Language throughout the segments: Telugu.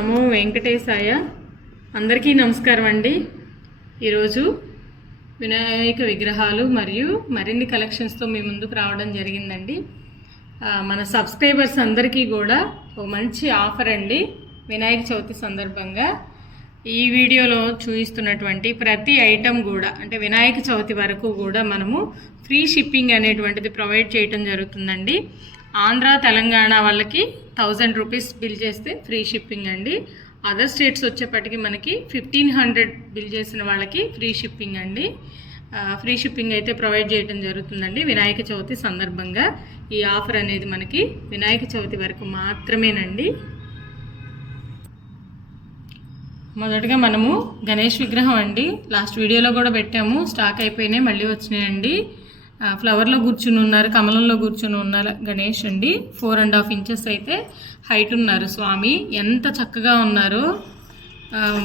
నమో వెంకటేశాయ అందరికీ నమస్కారం అండి. ఈరోజు వినాయక విగ్రహాలు మరియు మరిన్ని కలెక్షన్స్తో మీ ముందుకు రావడం జరిగిందండి. మన సబ్స్క్రైబర్స్ అందరికీ కూడా ఒక మంచి ఆఫర్ అండి. వినాయక చవితి సందర్భంగా ఈ వీడియోలో చూపిస్తున్నటువంటి ప్రతి ఐటెం కూడా అంటే వినాయక చవితి వరకు కూడా మనము ఫ్రీ షిప్పింగ్ అనేటువంటిది ప్రొవైడ్ చేయటం జరుగుతుందండి. ఆంధ్ర తెలంగాణ వాళ్ళకి థౌజండ్ రూపీస్ బిల్ చేస్తే ఫ్రీ షిప్పింగ్ అండి. అదర్ స్టేట్స్ వచ్చేప్పటికి మనకి ఫిఫ్టీన్ హండ్రెడ్ బిల్ చేసిన వాళ్ళకి ఫ్రీ షిప్పింగ్ అండి. ఫ్రీ షిప్పింగ్ అయితే ప్రొవైడ్ చేయడం జరుగుతుందండి వినాయక చవితి సందర్భంగా. ఈ ఆఫర్ అనేది మనకి వినాయక చవితి వరకు మాత్రమేనండి. మొదటగా మనము గణేష్ విగ్రహం అండి. లాస్ట్ వీడియోలో కూడా పెట్టాము. స్టాక్ అయిపోయినాయి మళ్ళీ వచ్చినాయండి. ఫ్లవర్లో కూర్చుని ఉన్నారు కమలంలో కూర్చుని ఉన్నారు గణేష్ అండి. ఫోర్ అండ్ హాఫ్ ఇంచెస్ అయితే హైట్ ఉన్నారు. స్వామి ఎంత చక్కగా ఉన్నారో.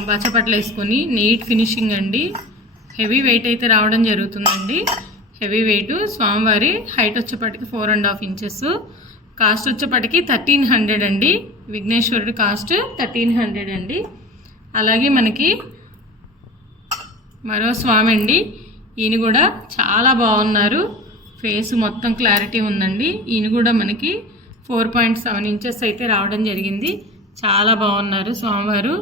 బచ్చపట్లు వేసుకొని నీట్ ఫినిషింగ్ అండి. హెవీ వెయిట్ అయితే రావడం జరుగుతుందండి. హెవీ వెయిట్ స్వామివారి height వచ్చేపటికి four and half inches cost వచ్చేపటికి thirteen hundred అండి. విఘ్నేశ్వరుడు కాస్ట్ థర్టీన్ హండ్రెడ్ అండి. అలాగే మనకి మరో స్వామి అండి. ఈయన కూడా చాలా బాగున్నారు. ఫేస్ మొత్తం క్లారిటీ ఉందండి. ఈయన కూడా మనకి ఫోర్ పాయింట్ సెవెన్ ఇంచెస్ అయితే రావడం జరిగింది. చాలా బాగున్నారు స్వామివారు.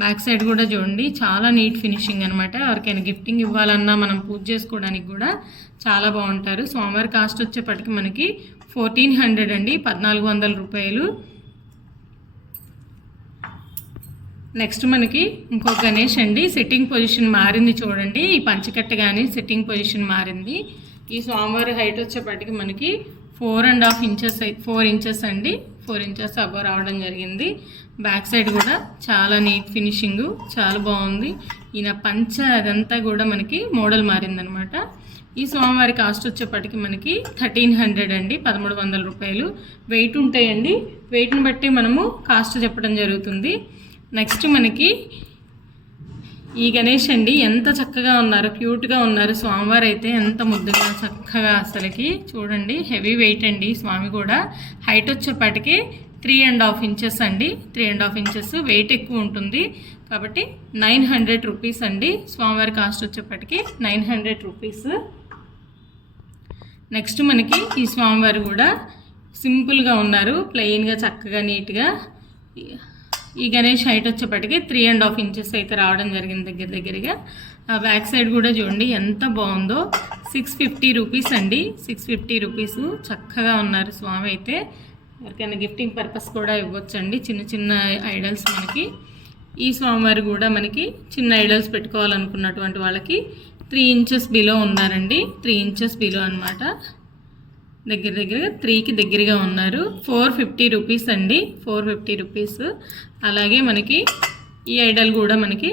బ్యాక్ సైడ్ కూడా చూడండి చాలా నీట్ ఫినిషింగ్ అనమాట ఎవరికైనా గిఫ్టింగ్ ఇవ్వాలన్నా మనం పూజ చేసుకోవడానికి కూడా చాలా బాగుంటారు. సోమవారి కాస్ట్ వచ్చేప్పటికి మనకి ఫోర్టీన్ హండ్రెడ్ అండి పద్నాలుగు వందల రూపాయలు. నెక్స్ట్ మనకి ఇంకో గణేష్ అండి. సిట్టింగ్ పొజిషన్ మారింది చూడండి. ఈ పంచకట్ట కానీ సిట్టింగ్ పొజిషన్ మారింది. ఈ స్వామివారి హైట్ వచ్చేప్పటికి మనకి four and half inches four inches అండి. ఫోర్ ఇంచెస్ అబో రావడం జరిగింది. బ్యాక్ సైడ్ కూడా చాలా నీట్ ఫినిషింగ్ చాలా బాగుంది. ఈయన పంచ అదంతా కూడా మనకి మోడల్ మారిందనమాట. ఈ స్వామివారి కాస్ట్ వచ్చేప్పటికి మనకి థర్టీన్ హండ్రెడ్ అండి. పదమూడు వందల రూపాయలు. వెయిట్ ఉంటాయండి. వెయిట్ని బట్టి మనము కాస్ట్ చెప్పడం జరుగుతుంది. నెక్స్ట్ మనకి ఈ గణేష్ అండి ఎంత చక్కగా ఉన్నారు క్యూట్గా ఉన్నారు. స్వామివారు అయితే ఎంత ముద్దుగా చక్కగా అసలుకి చూడండి హెవీ వెయిట్ అండి స్వామి కూడా. హైట్ వచ్చేప్పటికి త్రీ అండ్ హాఫ్ ఇంచెస్ అండి. Three and half inches weight ఎక్కువ ఉంటుంది. కాబట్టి నైన్ హండ్రెడ్ రూపీస్ అండి. స్వామివారి కాస్ట్ వచ్చేప్పటికి నైన్ హండ్రెడ్ రూపీస్ నెక్స్ట్ మనకి ఈ స్వామివారు కూడా సింపుల్గా ఉన్నారు ప్లెయిన్గా చక్కగా నీట్గా ఈ గణేష్ హైట్ వచ్చేప్పటికి త్రీ అండ్ హాఫ్ ఇంచెస్ అయితే రావడం జరిగింది దగ్గర దగ్గరగా. ఆ బ్యాక్ సైడ్ కూడా చూడండి ఎంత బాగుందో. సిక్స్ ఫిఫ్టీ రూపీస్ అండి. సిక్స్ ఫిఫ్టీ రూపీస్ చక్కగా ఉన్నారు స్వామి అయితే. ఎవరికైనా గిఫ్టింగ్ పర్పస్ కూడా ఇవ్వచ్చండి. చిన్న చిన్న ఐడల్స్ మనకి. ఈ స్వామివారు కూడా మనకి చిన్న ఐడల్స్ పెట్టుకోవాలనుకున్నటువంటి వాళ్ళకి త్రీ ఇంచెస్ బిలో ఉన్నారండి. త్రీ ఇంచెస్ బిలో అనమాట దగ్గర దగ్గరగా త్రీకి దగ్గరగా ఉన్నారు. ఫోర్ ఫిఫ్టీ రూపీస్ అండి. ఫోర్ ఫిఫ్టీ రూపీస్ అలాగే మనకి ఈ ఐడల్ కూడా మనకి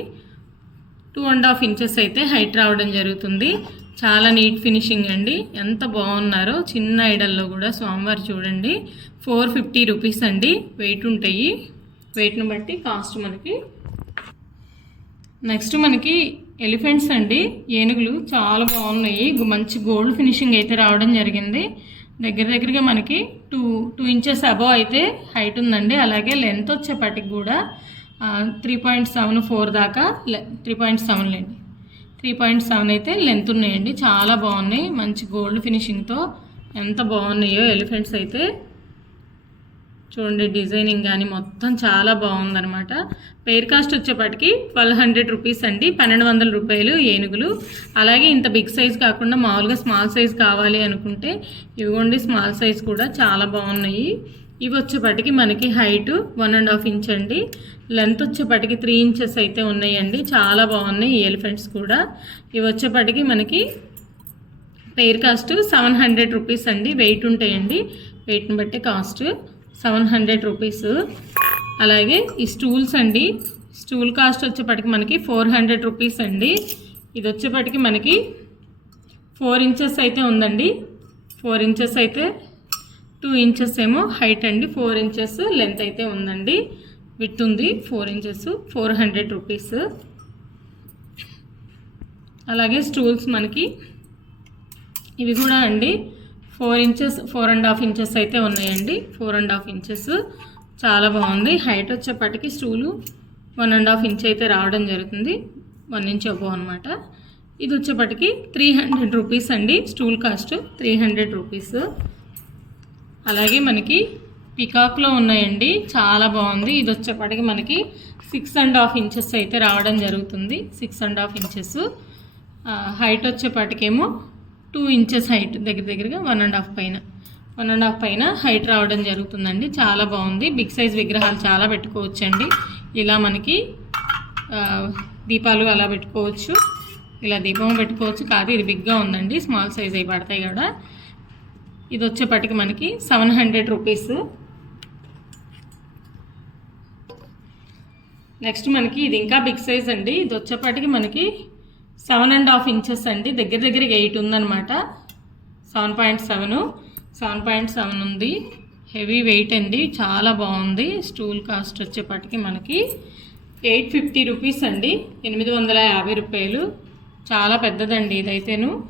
టూ అండ్ హాఫ్ ఇంచెస్ అయితే హైట్ రావడం జరుగుతుంది. చాలా నీట్ ఫినిషింగ్ అండి. ఎంత బాగున్నారో చిన్న ఐడల్లో కూడా స్వామివారు చూడండి. ఫోర్ ఫిఫ్టీ రూపీస్ అండి. వెయిట్ ఉంటాయి. వెయిట్ని బట్టి కాస్ట్ మనకి. నెక్స్ట్ మనకి ఎలిఫెంట్స్ అండి. ఏనుగులు చాలా బాగున్నాయి. మంచి గోల్డ్ ఫినిషింగ్ అయితే రావడం జరిగింది. దగ్గర దగ్గరగా మనకి టూ టూ ఇంచెస్ అబవ్ అయితే హైట్ ఉందండి. అలాగే లెంత్ వచ్చేపాటికి కూడా త్రీ పాయింట్ సెవెన్ ఫోర్ దాకా త్రీ పాయింట్ సెవెన్ లేండి. త్రీ పాయింట్ సెవెన్ అయితే లెంత్ ఉన్నాయండి. చాలా బాగున్నాయి. మంచి గోల్డ్ ఫినిషింగ్తో ఎంత బాగున్నాయో ఎలిఫెంట్స్ అయితే చూడండి డిజైనింగ్ కానీ మొత్తం చాలా బాగుందనమాట పెయిర్ కాస్ట్ వచ్చేప్పటికి ట్వెల్వ్ హండ్రెడ్ రూపీస్ అండి. పన్నెండు వందల రూపాయలు ఏనుగులు. అలాగే ఇంత బిగ్ సైజ్ కాకుండా మామూలుగా స్మాల్ సైజ్ కావాలి అనుకుంటే ఇవ్వండి స్మాల్ సైజ్ కూడా చాలా బాగున్నాయి. ఇవి వచ్చేప్పటికి మనకి height one and half inch అండి. లెంత్ వచ్చేప్పటికి త్రీ ఇంచెస్ అయితే ఉన్నాయండి. చాలా బాగున్నాయి ఈ ఎలిఫెంట్స్ కూడా. ఇవి వచ్చేప్పటికి మనకి pair cost seven hundred rupees అండి. వెయిట్ ఉంటాయండి. వెయిట్ని బట్టే కాస్ట్. Seven hundred rupees. అలాగే ఈ స్టూల్స్ అండి స్టూల్ కాస్ట్ వచ్చేప్పటికి మనకి ఫోర్ హండ్రెడ్ రూపీస్ అండి. ఇది వచ్చేప్పటికి మనకి ఫోర్ ఇంచెస్ అయితే ఉందండి. ఫోర్ ఇంచెస్ అయితే టూ ఇంచెస్ ఏమో హైట్ అండి. ఫోర్ ఇంచెస్ లెంత్ అయితే ఉందండి. విత్ ఉంది four inches four hundred rupees. అలాగే స్టూల్స్ మనకి ఇవి కూడా అండి. Four inches four and half inches అయితే ఉన్నాయండి. Four and half inches. చాలా బాగుంది. Height వచ్చేపటికి stool one and half inch అయితే రావడం జరుగుతుంది. వన్ ఇంచ్ అబో అనమాట ఇది వచ్చేపటికి త్రీ హండ్రెడ్ రూపీస్ అండి. Stool cost three hundred rupees. అలాగే మనకి పికాక్లో ఉన్నాయండి. చాలా బాగుంది. ఇది వచ్చేపటికి మనకి సిక్స్ అండ్ హాఫ్ ఇంచెస్ అయితే రావడం జరుగుతుంది. Six and half inches. Height వచ్చేపాటికేమో two inches height దగ్గర దగ్గరగా వన్ అండ్ హాఫ్ పైన. వన్ అండ్ హాఫ్ పైన హైట్ రావడం జరుగుతుందండి. చాలా బాగుంది. బిగ్ సైజ్ విగ్రహాలు చాలా పెట్టుకోవచ్చండి. ఇలా మనకి దీపాలు అలా పెట్టుకోవచ్చు. ఇలా దీపం పెట్టుకోవచ్చు. కాదు ఇది బిగ్గా ఉందండి. స్మాల్ సైజ్ అవి పడతాయి కూడా ఇది వచ్చేపటికి మనకి సెవెన్ హండ్రెడ్ రూపీస్. నెక్స్ట్ మనకి ఇది ఇంకా బిగ్ సైజ్ అండి. ఇది వచ్చేపాటికి మనకి సెవెన్ అండ్ హాఫ్ ఇంచెస్ అండి. దగ్గర దగ్గరికి ఎయిట్ ఉందన్నమాట. Seven point seven seven point seven ఉంది. హెవీ వెయిట్ అండి. చాలా బాగుంది. స్టూల్ కాస్ట్ వచ్చేపాటికి మనకి ఎయిట్ ఫిఫ్టీ రూపీస్ అండి. ఎనిమిది వందల యాభై రూపాయలు. చాలా పెద్దదండి ఇదైతేను.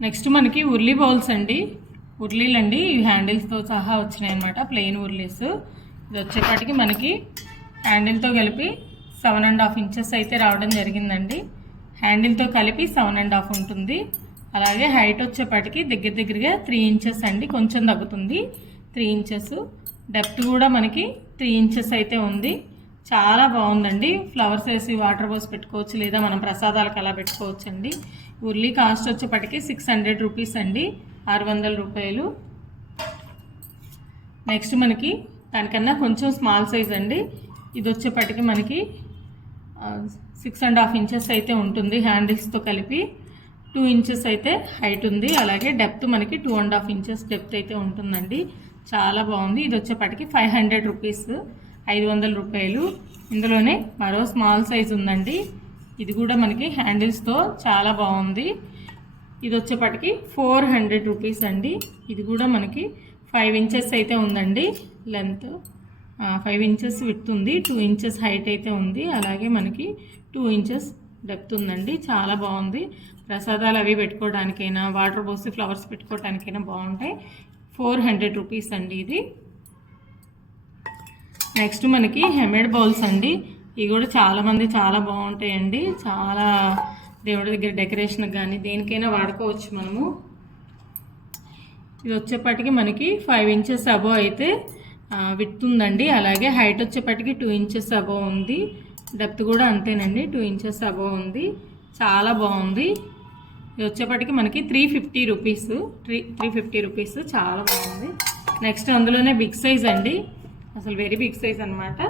నెక్స్ట్ మనకి ఉర్లీ బౌల్స్ అండి. ఉర్లీలు అండి. ఇవి హ్యాండిల్స్తో సహా వచ్చినాయి అనమాట ప్లెయిన్ ఉర్లీస్. ఇది వచ్చేపాటికి మనకి హ్యాండిల్తో కలిపి సెవెన్ అండ్ హాఫ్ ఇంచెస్ అయితే రావడం జరిగిందండి. హ్యాండిల్తో కలిపి సెవెన్ అండ్ హాఫ్ ఉంటుంది. అలాగే హైట్ వచ్చేపాటికి దగ్గర దగ్గరగా త్రీ ఇంచెస్ అండి కొంచెం తగ్గుతుంది. Three inches. డెప్త్ కూడా మనకి త్రీ ఇంచెస్ అయితే ఉంది. చాలా బాగుందండి. ఫ్లవర్స్ వేసి వాటర్ పోసి పెట్టుకోవచ్చు లేదా మనం ప్రసాదాలకు అలా పెట్టుకోవచ్చు అండి ఉర్లీ కాస్ట్ వచ్చేప్పటికి సిక్స్ హండ్రెడ్ రూపీస్ అండి ఆరు వందల రూపాయలు. నెక్స్ట్ మనకి దానికన్నా కొంచెం స్మాల్ సైజ్ అండి. ఇది వచ్చేప్పటికి మనకి సిక్స్ అండ్ హాఫ్ ఇంచెస్ అయితే ఉంటుంది హ్యాండిల్స్తో కలిపి. టూ ఇంచెస్ అయితే హైట్ ఉంది. అలాగే డెప్త్ మనకి two and half inches depth అయితే ఉంటుందండి. చాలా బాగుంది. ఇది వచ్చేప్పటికి ఫైవ్ హండ్రెడ్ రూపీస్ ఐదు వందల రూపాయలు. ఇందులోనే మరో స్మాల్ సైజ్ ఉందండి. ఇది కూడా మనకి హ్యాండిల్స్తో చాలా బాగుంది. ఇది వచ్చేపాటికి ఫోర్ హండ్రెడ్ రూపీస్ అండి. ఇది కూడా మనకి ఫైవ్ ఇంచెస్ అయితే ఉందండి. లెంత్ ఫైవ్ ఇంచెస్ విత్ ఉంది టూ ఇంచెస్ హైట్ అయితే ఉంది. అలాగే మనకి టూ ఇంచెస్ డెప్త్ ఉందండి. చాలా బాగుంది. ప్రసాదాలు అవి పెట్టుకోవడానికైనా వాటర్ పోసి ఫ్లవర్స్ పెట్టుకోవడానికైనా బాగుంటాయి. ఫోర్ హండ్రెడ్ రూపీస్ అండి ఇది. నెక్స్ట్ మనకి హెమెడ్ బౌల్స్ అండి. ఇవి కూడా చాలామంది చాలా బాగుంటాయండి. చాలా దేవుడి దగ్గర డెకరేషన్కి కానీ దేనికైనా వాడుకోవచ్చు మనము. ఇది వచ్చేప్పటికి మనకి ఫైవ్ ఇంచెస్ అబో అయితే విత్ ఉందండి. అలాగే హైట్ వచ్చేప్పటికి టూ ఇంచెస్ అబవ్ ఉంది. డెప్త్ కూడా అంతేనండి. టూ ఇంచెస్ అబవ్ ఉంది. చాలా బాగుంది. ఇది వచ్చేప్పటికి మనకి three fifty rupees three three fifty rupees చాలా బాగుంది. నెక్స్ట్ అందులోనే బిగ్ సైజ్ అండి. అసలు వెరీ బిగ్ సైజ్ అనమాట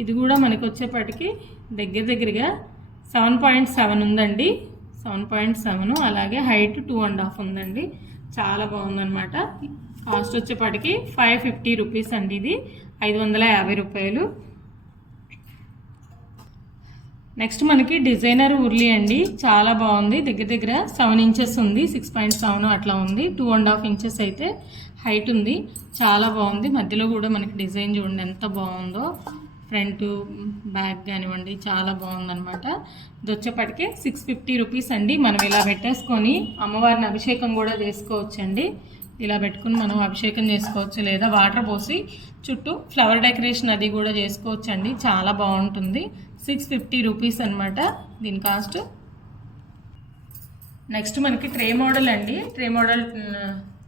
ఇది కూడా మనకి వచ్చేప్పటికి దగ్గర దగ్గరగా సెవెన్ పాయింట్ సెవెన్ ఉందండి. సెవెన్ పాయింట్ సెవెన్ అలాగే హైట్ టూ అండ్ హాఫ్ ఉందండి. చాలా బాగుందన్నమాట. కాస్ట్ వచ్చేప్పటికి ఫైవ్ ఫిఫ్టీ రూపీస్ అండి ఇది. ఐదు వందల యాభై రూపాయలు. నెక్స్ట్ మనకి డిజైనర్ ఉర్లీ అండి. చాలా బాగుంది. దగ్గర దగ్గర సెవెన్ ఇంచెస్ ఉంది. సిక్స్ పాయింట్ సెవెన్ అట్లా ఉంది. టూ అండ్ హాఫ్ ఇంచెస్ అయితే హైట్ ఉంది. చాలా బాగుంది. మధ్యలో కూడా మనకి డిజైన్ చూడండి ఎంత బాగుందో. ఫ్రంట్ బ్యాక్ కానివ్వండి చాలా బాగుందన్నమాట. ఇది వచ్చేప్పటికే సిక్స్ ఫిఫ్టీ రూపీస్ అండి. మనం ఇలా పెట్టేసుకొని అమ్మవారిని అభిషేకం కూడా చేసుకోవచ్చండి. ఇలా పెట్టుకుని మనం అభిషేకం చేసుకోవచ్చు లేదా వాటర్ పోసి చుట్టూ ఫ్లవర్ డెకరేషన్ అది కూడా చేసుకోవచ్చు అండి చాలా బాగుంటుంది. సిక్స్ ఫిఫ్టీ రూపీస్ అనమాట దీని కాస్ట్ నెక్స్ట్ మనకి ట్రే మోడల్ అండి. ట్రే మోడల్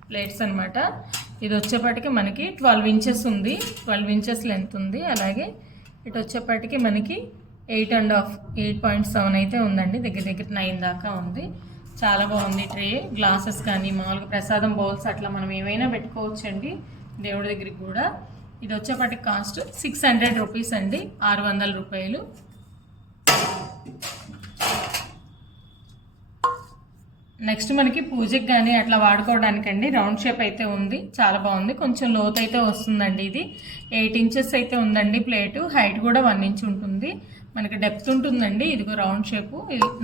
ప్లేట్స్ అనమాట ఇది వచ్చేప్పటికి మనకి ట్వెల్వ్ ఇంచెస్ ఉంది. ట్వెల్వ్ ఇంచెస్ లెంత్ ఉంది. అలాగే ఇటు వచ్చేప్పటికి మనకి eight and half eight point seven అయితే ఉందండి. దగ్గర దగ్గర నైన్ దాకా ఉంది. చాలా బాగుంది ట్రే. గ్లాసెస్ కానీ మామూలుగా ప్రసాదం బౌల్స్ అట్లా మనం ఏమైనా పెట్టుకోవచ్చండి దేవుడి దగ్గరికి కూడా. ఇది వచ్చేప్పటికి కాస్ట్ సిక్స్ హండ్రెడ్ రూపీస్ అండి. ఆరు వందల రూపాయలు. నెక్స్ట్ మనకి పూజకి కానీ అట్లా వాడుకోవడానికండి. రౌండ్ షేప్ అయితే ఉంది. చాలా బాగుంది. కొంచెం లోత్ అయితే వస్తుందండి ఇది. ఎయిట్ ఇంచెస్ అయితే ఉందండి ప్లేటు. హైట్ కూడా వన్ ఇంచ్ ఉంటుంది. మనకి డెప్త్ ఉంటుందండి. ఇదిగో రౌండ్ షేపు.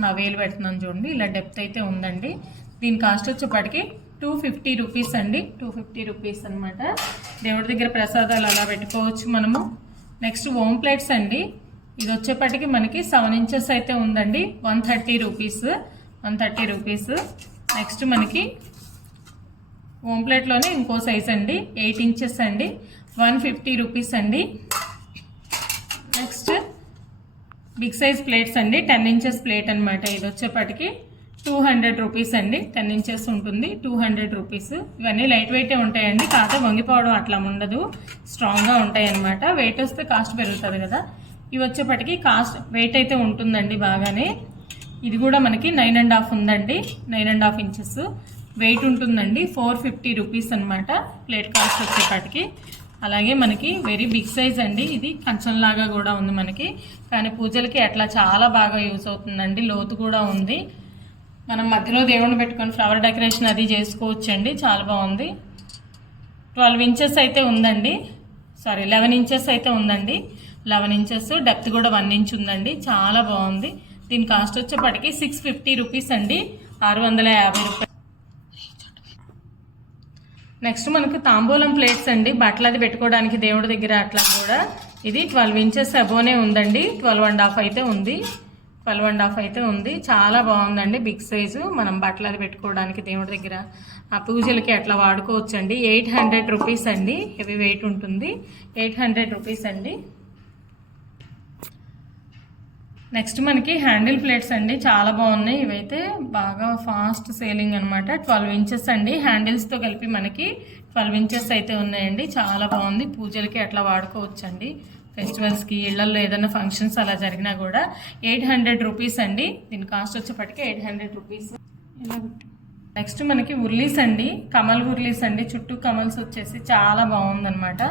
నా వేలు పెడుతున్నాను చూడండి. ఇలా డెప్త్ అయితే ఉందండి. దీని కాస్ట్ వచ్చేప్పటికి టూ ఫిఫ్టీ రూపీస్ అండి. టూ ఫిఫ్టీ రూపీస్ అనమాట దేవుడి దగ్గర ప్రసాదాలు అలా పెట్టుకోవచ్చు మనము. నెక్స్ట్ ఓమ్ ప్లేట్స్ అండి. ఇది వచ్చేప్పటికి మనకి సెవెన్ ఇంచెస్ అయితే ఉందండి. One thirty rupees. One thirty rupees. Next మనకి హోమ్ ప్లేట్లోనే ఇంకో సైజ్ అండి. ఎయిట్ ఇంచెస్ అండి. వన్ ఫిఫ్టీ రూపీస్ అండి. బిగ్ సైజ్ ప్లేట్స్ అండి. టెన్ ఇంచెస్ ప్లేట్ అనమాట ఇది వచ్చేపటికి. టూ హండ్రెడ్ రూపీస్ అండి. టెన్ ఇంచెస్ ఉంటుంది. Two hundred rupees. ఇవన్నీ లైట్ వెయిటే ఉంటాయండి. కాకపోతే వంగిపోవడం అట్లా ఉండదు. స్ట్రాంగ్గా ఉంటాయి అనమాట వెయిట్ వస్తే కాస్ట్ పెరుగుతుంది కదా. ఇవి వచ్చేపటికి కాస్ట్ వెయిట్ అయితే ఉంటుందండి బాగానే. ఇది కూడా మనకి నైన్ అండ్ హాఫ్ ఉందండి. Nine and half inches. Weight ఉంటుందండి. ఫోర్ ఫిఫ్టీ రూపీస్ అనమాట ప్లేట్ కాస్ట్ వచ్చేపాటికి. అలాగే మనకి వెరీ బిగ్ సైజ్ అండి. ఇది కంచంలాగా కూడా ఉంది మనకి. కానీ పూజలకి అట్లా చాలా బాగా యూస్ అవుతుందండి. లోతు కూడా ఉంది. మనం మధ్యలో దేవుడిని పెట్టుకొని ఫ్లవర్ డెకరేషన్ అది చేసుకోవచ్చు అండి చాలా బాగుంది. ట్వెల్వ్ ఇంచెస్ అయితే ఉందండి. సారీ లెవెన్ ఇంచెస్ అయితే ఉందండి. లెవెన్ ఇంచెస్ డెప్త్ కూడా వన్ ఇంచ్ ఉందండి. చాలా బాగుంది. దీని కాస్ట్ వచ్చేప్పటికి సిక్స్ ఫిఫ్టీ రూపీస్ అండి. ఆరు వందల యాభై రూపాయలు. నెక్స్ట్ మనకు తాంబూలం ప్లేట్స్ అండి. బట్టలు అది పెట్టుకోవడానికి దేవుడి దగ్గర అట్లా కూడా ఇది ట్వెల్వ్ ఇంచెస్ అబోనే ఉందండి. ట్వెల్వ్ అండ్ హాఫ్ అయితే ఉంది. ట్వెల్వ్ అండ్ హాఫ్ అయితే ఉంది. చాలా బాగుందండి బిగ్ సైజు. మనం బట్టలు అది పెట్టుకోవడానికి దేవుడి దగ్గర ఆ పూజలకి అట్లా వాడుకోవచ్చు అండి ఎయిట్ హండ్రెడ్ రూపీస్ అండి. హెవీ వెయిట్ ఉంటుంది. ఎయిట్ హండ్రెడ్ రూపీస్ అండి. నెక్స్ట్ మనకి హ్యాండిల్ ప్లేట్స్ అండి చాలా బాగున్నాయి. ఇవైతే బాగా ఫాస్ట్ సేలింగ్ అనమాట ట్వెల్వ్ ఇంచెస్ అండి. హ్యాండిల్స్తో కలిపి మనకి ట్వెల్వ్ ఇంచెస్ అయితే ఉన్నాయండి. చాలా బాగుంది. పూజలకి అట్లా వాడుకోవచ్చు అండి ఫెస్టివల్స్కి ఇళ్ళలో ఏదైనా ఫంక్షన్స్ అలా జరిగినా కూడా ఎయిట్ హండ్రెడ్ రూపీస్ అండి. దీని కాస్ట్ వచ్చేప్పటికి ఎయిట్ హండ్రెడ్ రూపీస్. నెక్స్ట్ మనకి ఉర్లీస్ అండి. కమల్ ఉర్లీస్ అండి. చుట్టూ కమల్స్ వచ్చేసి చాలా బాగుందన్నమాట.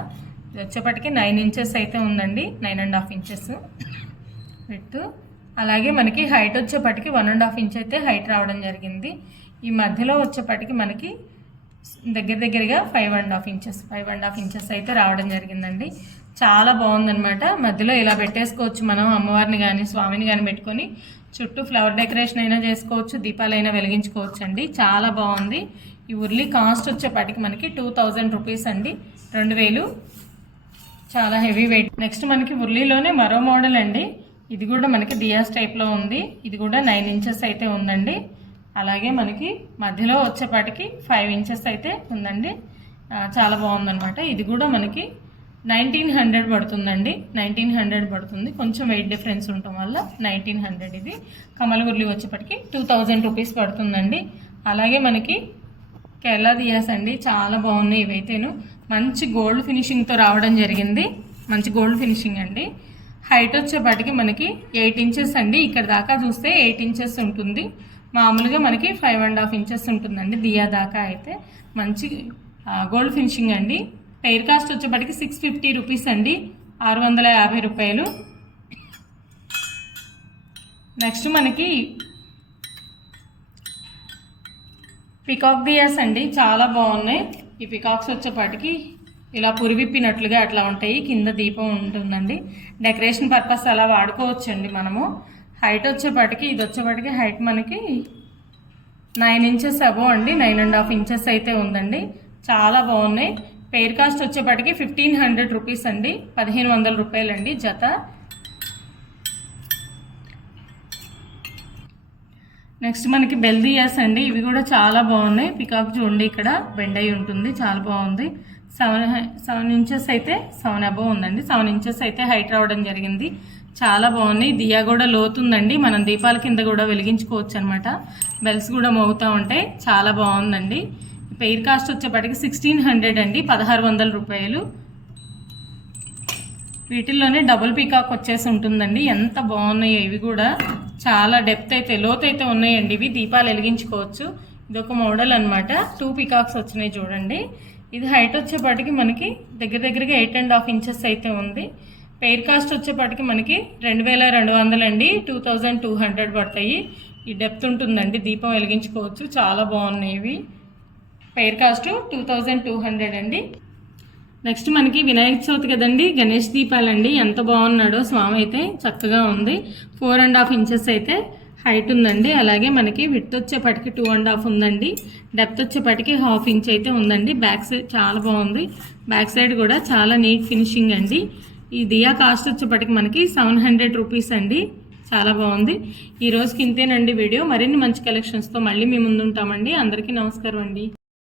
ఇది వచ్చేప్పటికి నైన్ ఇంచెస్ అయితే ఉందండి. Nine and half inches. Width అలాగే మనకి హైట్ వచ్చేపటికి వన్ అండ్ హాఫ్ ఇంచ్ అయితే హైట్ రావడం జరిగింది. ఈ మధ్యలో వచ్చేపటికి మనకి దగ్గర దగ్గరగా five and half inches five and half inches అయితే రావడం జరిగిందండి. చాలా బాగుందనమాట మధ్యలో ఇలా పెట్టేసుకోవచ్చు మనం అమ్మవారిని కానీ స్వామిని కానీ పెట్టుకొని. చుట్టూ ఫ్లవర్ డెకరేషన్ అయినా చేసుకోవచ్చు దీపాలైనా వెలిగించుకోవచ్చు అండి చాలా బాగుంది. ఈ ఉర్లీ కాస్ట్ వచ్చేపాటికి మనకి టూ థౌజండ్ రూపీస్ అండి. రెండు వేలు. చాలా హెవీ వెయిట్. నెక్స్ట్ మనకి ఉర్లీలోనే మరో మోడల్ అండి. ఇది కూడా మనకి డియాస్ టైప్లో ఉంది. ఇది కూడా నైన్ ఇంచెస్ అయితే ఉందండి. అలాగే మనకి మధ్యలో వచ్చేపాటికి ఫైవ్ ఇంచెస్ అయితే ఉందండి. చాలా బాగుందనమాట ఇది కూడా మనకి నైన్టీన్ హండ్రెడ్ పడుతుందండి. నైన్టీన్ హండ్రెడ్ పడుతుంది. కొంచెం వెయిట్ డిఫరెన్స్ ఉండటం వల్ల నైన్టీన్ హండ్రెడ్ ఇది. కమలగుర్లి వచ్చేప్పటికి టూ థౌజండ్ రూపీస్ పడుతుందండి. అలాగే మనకి కేరళ దియాస్ అండి. చాలా బాగున్నాయి ఇవైతేను. మంచి గోల్డ్ ఫినిషింగ్తో రావడం జరిగింది. మంచి గోల్డ్ ఫినిషింగ్ అండి. హైట్ వచ్చేపాటికి మనకి ఎయిట్ ఇంచెస్ అండి. ఇక్కడ దాకా చూస్తే ఎయిట్ ఇంచెస్ ఉంటుంది. మామూలుగా మనకి ఫైవ్ అండ్ హాఫ్ ఇంచెస్ ఉంటుందండి దియా దాకా అయితే. మంచి గోల్డ్ ఫినిషింగ్ అండి. టైర్ కాస్ట్ వచ్చేప్పటికి సిక్స్ ఫిఫ్టీ రూపీస్ అండి. ఆరు వందల యాభై రూపాయలు. నెక్స్ట్ మనకి పికాక్ దియాస్ అండి. చాలా బాగున్నాయి. ఈ పికాక్స్ వచ్చేపాటికి ఇలా పురివిప్పినట్లుగా అట్లా ఉంటాయి. కింద దీపం ఉంటుందండి. డెకరేషన్ పర్పస్ అలా వాడుకోవచ్చండి మనము. హైట్ వచ్చేపాటికి ఇది వచ్చేపాటికి హైట్ మనకి నైన్ ఇంచెస్ అబో అండి. నైన్ అండ్ హాఫ్ ఇంచెస్ అయితే ఉందండి. చాలా బాగున్నాయి. పెయిర్ కాస్ట్ వచ్చేపాటికి ఫిఫ్టీన్ హండ్రెడ్ రూపీస్ అండి. పదిహేను వందల రూపాయలండి జత. నెక్స్ట్ మనకి బెల్దియాస్ అండి. ఇవి కూడా చాలా బాగున్నాయి. పికాక్ చూడండి ఇక్కడ. బెండ్ అయి ఉంటుంది. చాలా బాగుంది. సెవెన్ సెవెన్ ఇంచెస్ అయితే సెవెన్ అబవ్ ఉందండి. సెవెన్ ఇంచెస్ అయితే హైట్ రావడం జరిగింది. చాలా బాగున్నాయి దియా కూడా లోతుందండి. మనం దీపాల కింద కూడా వెలిగించుకోవచ్చు అనమాట బెల్స్ కూడా మోగుతూ ఉంటాయి. చాలా బాగుందండి. పెయిర్ కాస్ట్ వచ్చేప్పటికి సిక్స్టీన్ హండ్రెడ్ అండి. పదహారు వందల రూపాయలు. వీటిల్లోనే డబుల్ పీకాక్ వచ్చేసి ఉంటుందండి. ఎంత బాగున్నాయో ఇవి కూడా. చాలా డెప్త్ అయితే లోత్ అయితే ఉన్నాయండి. ఇవి దీపాలు వెలిగించుకోవచ్చు. ఇది ఒక మోడల్ అనమాట టూ పీకాక్స్ వచ్చినాయి చూడండి. ఇది హైట్ వచ్చేపాటికి మనకి దగ్గర దగ్గరగా ఎయిట్ అండ్ హాఫ్ ఇంచెస్ అయితే ఉంది. పెయిర్ కాస్ట్ వచ్చేపాటికి మనకి రెండు వేల రెండు వందలు అండి. టూ థౌజండ్ టూ హండ్రెడ్ పడతాయి. ఈ డెప్త్ ఉంటుందండి. దీపం వెలిగించుకోవచ్చు. చాలా బాగున్నాయి ఇవి. Pair cost two thousand two hundred అండి. నెక్స్ట్ మనకి వినాయక చవితి కదండి. గణేష్ దీపాలండి. ఎంత బాగున్నాడో స్వామి అయితే చక్కగా ఉంది. ఫోర్ అండ్ హాఫ్ ఇంచెస్ అయితే హైట్ ఉందండి. అలాగే మనకి విత్ వచ్చేపటికి టూ అండ్ హాఫ్ ఉందండి. డెప్త్ వచ్చేపటికి హాఫ్ ఇంచ్ అయితే ఉందండి. బ్యాక్ సైడ్ చాలా బాగుంది. బ్యాక్ సైడ్ కూడా చాలా నీట్ ఫినిషింగ్ అండి. ఈ దియా కాస్ట్ వచ్చేపటికి మనకి సెవెన్ హండ్రెడ్ రూపీస్ అండి. చాలా బాగుంది. ఈ రోజుకి ఇంతేనండి వీడియో. మరిన్ని మంచి కలెక్షన్స్తో మళ్ళీ మీ ముందు ఉంటామండి అందరికీ నమస్కారం అండి.